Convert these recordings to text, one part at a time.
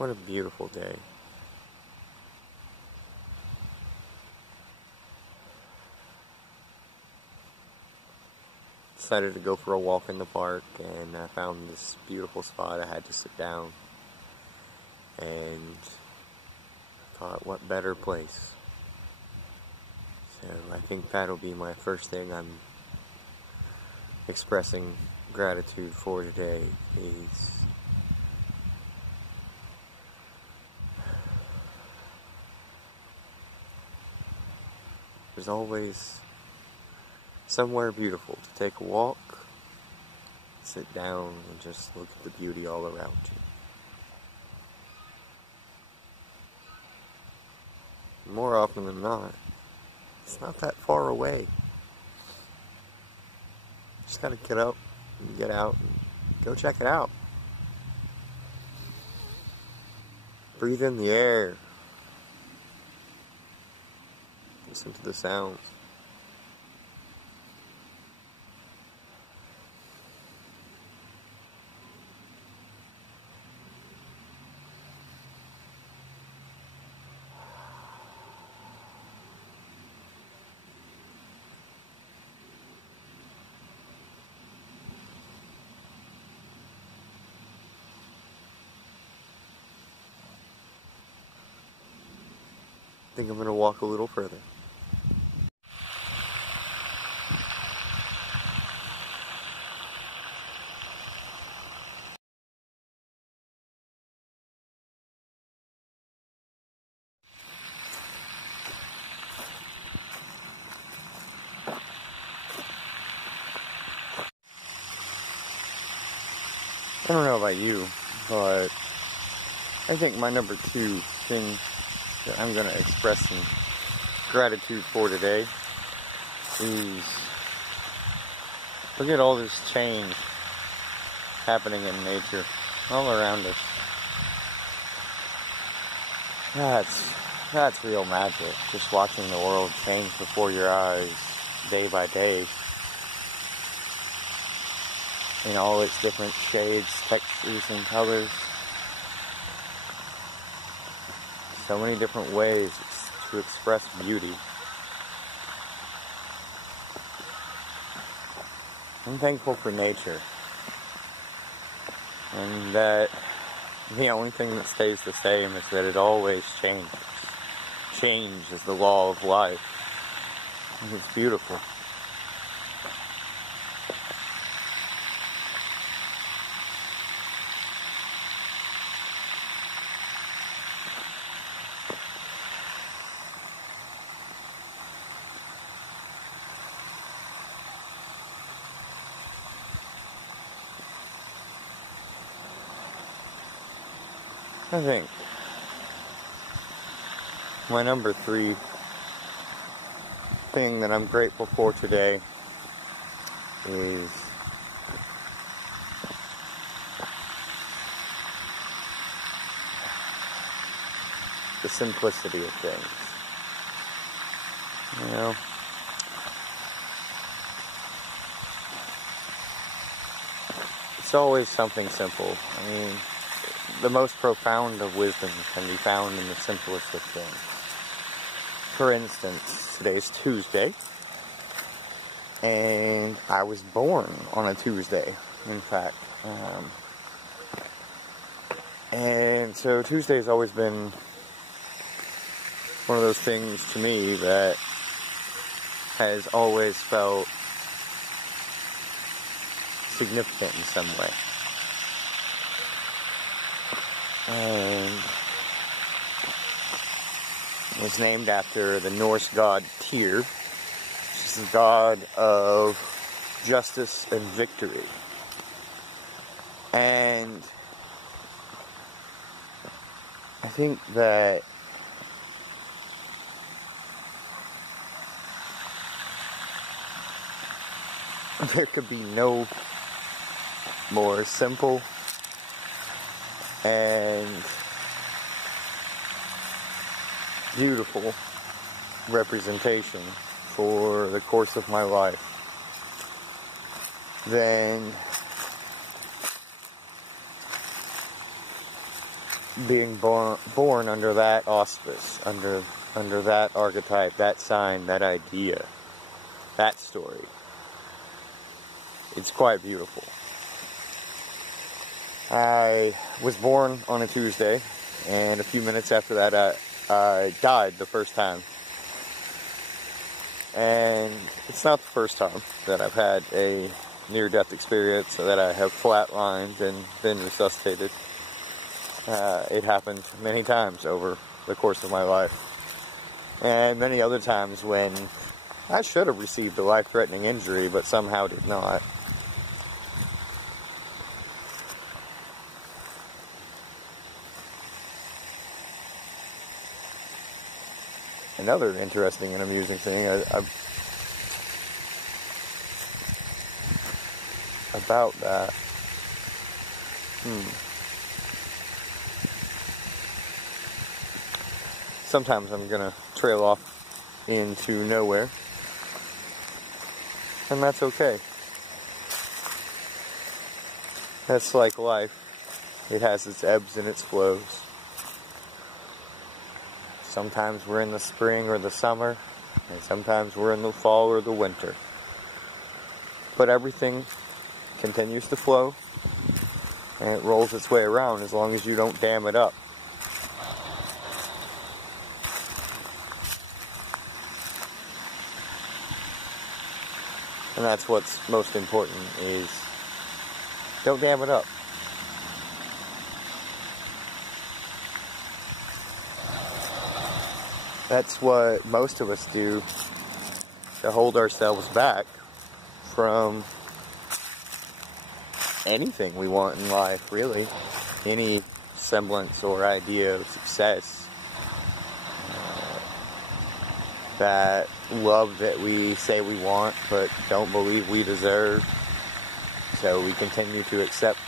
What a beautiful day. Decided to go for a walk in the park, and I found this beautiful spot. I had to sit down, and thought, what better place? So I think that'll be my first thing I'm expressing gratitude for today, is there's always somewhere beautiful to take a walk, sit down, and just look at the beauty all around you. More often than not, it's not that far away. Just gotta get up and get out and go check it out. Breathe in the air. Listen to the sounds. I think I'm going to walk a little further. I don't know about you, but I think my number 2 thing that I'm going to express some gratitude for today is look at all this change happening in nature all around us. That's real magic, just watching the world change before your eyes day by day in all its different shades, textures, and colors. So many different ways to express beauty. I'm thankful for nature, and that the only thing that stays the same is that it always changes. Change is the law of life. And it's beautiful. I think my number 3 thing that I'm grateful for today is the simplicity of things. You know, it's always something simple. I mean, the most profound of wisdom can be found in the simplest of things. For instance, today's Tuesday, and I was born on a Tuesday, in fact. And so Tuesday's always been one of those things to me that has always felt significant in some way. And it was named after the Norse god Tyr, which is the god of justice and victory. And I think that there could be no more simple and beautiful representation for the course of my life than being born under that auspice, under that archetype, that sign, that idea, that story. It's quite beautiful. I was born on a Tuesday, and a few minutes after that I died the first time. And it's not the first time that I've had a near-death experience, that I have flatlined and been resuscitated. It happened many times over the course of my life. And many other times when I should have received a life-threatening injury, but somehow did not. Another interesting and amusing thing about that. Sometimes I'm gonna trail off into nowhere, and that's okay. That's like life. It has its ebbs and its flows. Sometimes we're in the spring or the summer, and sometimes we're in the fall or the winter. But everything continues to flow, and it rolls its way around as long as you don't dam it up. And that's what's most important, is don't dam it up. That's what most of us do to hold ourselves back from anything we want in life, really. Any semblance or idea of success. That love that we say we want but don't believe we deserve. So we continue to accept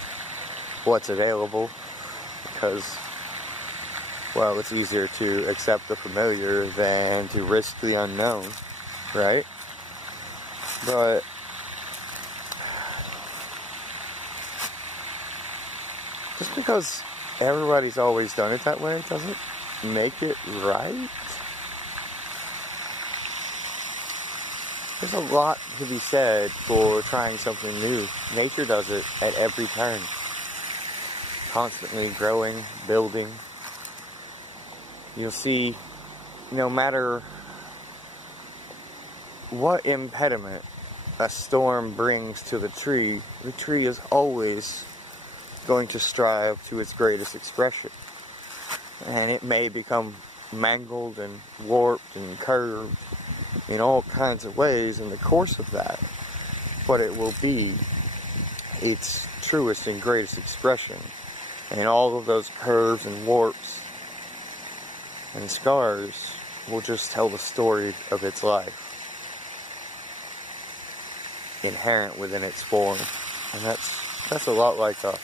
what's available because, well, it's easier to accept the familiar than to risk the unknown, right? But just because everybody's always done it that way doesn't make it right. There's a lot to be said for trying something new. Nature does it at every turn. Constantly growing, building. You'll see, no matter what impediment a storm brings to the tree is always going to strive to its greatest expression. And it may become mangled and warped and curved in all kinds of ways in the course of that, but it will be its truest and greatest expression. And all of those curves and warps and scars will just tell the story of its life, inherent within its form. And that's a lot like us.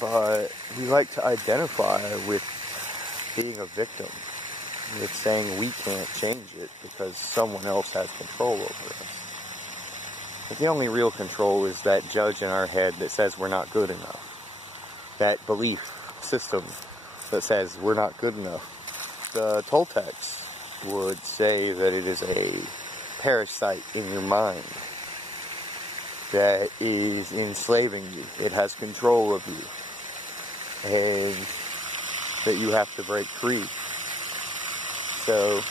But we like to identify with being a victim, with saying we can't change it because someone else has control over us. But the only real control is that judge in our head that says we're not good enough. That belief system that says we're not good enough. The Toltecs would say that it is a parasite in your mind that is enslaving you. It has control of you. And that you have to break free. So,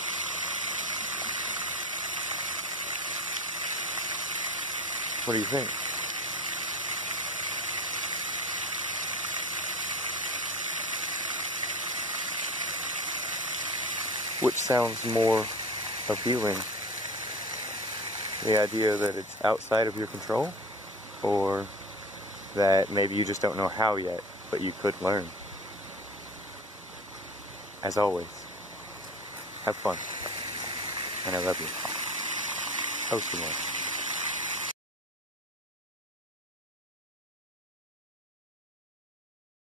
what do you think? Which sounds more appealing? The idea that it's outside of your control? Or that maybe you just don't know how yet, but you could learn? As always, have fun, and I love you. Post more.